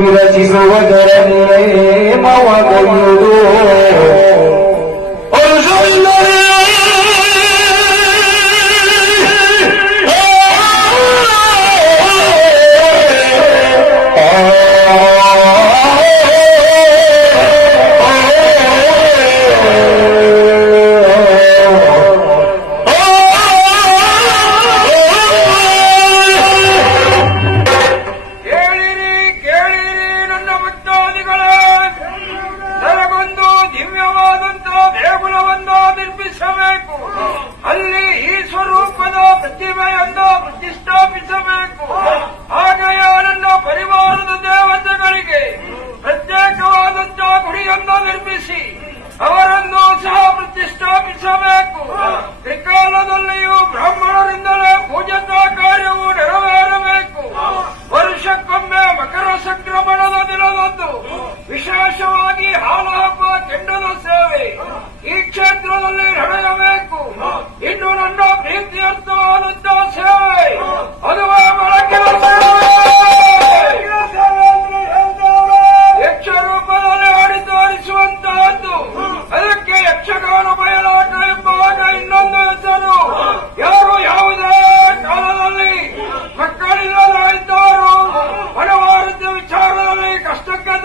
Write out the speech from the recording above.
ರಚಿಸುವುದರಲ್ಲೇ ಮವಗೈಯುವುದು ಅಲ್ಲಿ ಈ ಸ್ವರೂಪದ ಪ್ರತಿಮೆಯನ್ನು ಪ್ರತಿಷ್ಠಾಪಿಸಬೇಕು. ಹಾಗೆಯೇ ನನ್ನ ಪರಿವಾರದ ದೇವತೆಗಳಿಗೆ ಪ್ರತ್ಯೇಕವಾದಂತಹ ಗುಡಿಯನ್ನು ನಿರ್ಮಿಸಿ ಅವರನ್ನು ಸಹ ಪ್ರತಿಷ್ಠಾಪಿಸಬೇಕು. ತ್ರಿಕಾಲದಲ್ಲಿಯೂ ಬ್ರಾಹ್ಮಣರಿಂದಲೇ ಪೂಜಾ ಕಾರ್ಯವು ನೆರವೇರಬೇಕು. ವರ್ಷಕ್ಕೊಮ್ಮೆ ಮಕರ ಸಂಕ್ರಮಣದ ದಿನದಂದು ವಿಶೇಷವಾಗಿ ಹಾಲು ಹಬ್ಬ ಕೆಂಡದ ಸೇವೆ ಈ ಕ್ಷೇತ್ರದಲ್ಲಿ ನಡೆಯಬೇಕು. ಇನ್ನು ನನ್ನ ಪ್ರೀತಿಯರ್ಥವಾದಂತಹ ಸೇವೆ ಅದುವೇ ಬೆಳಕಿನ ಸೇವೆ. ಯಕ್ಷ ರೂಪದಲ್ಲಿ ಆಡಿ ತೋರಿಸುವಂತಹದ್ದು. ಅದಕ್ಕೆ ಯಕ್ಷಗಾನ ಬಯಲಾಟ ಎಂಬುವಾಗ ಇನ್ನೊಂದು ಹೆಸರು. ಯಾರು ಯಾವುದೇ ಕಾಲದಲ್ಲಿ ಮಕ್ಕಳಿಲ್ಲದ ಇದ್ದವರು ಮನವಾರದ ವಿಚಾರದಲ್ಲಿ ಕಷ್ಟಕ್ಕೆ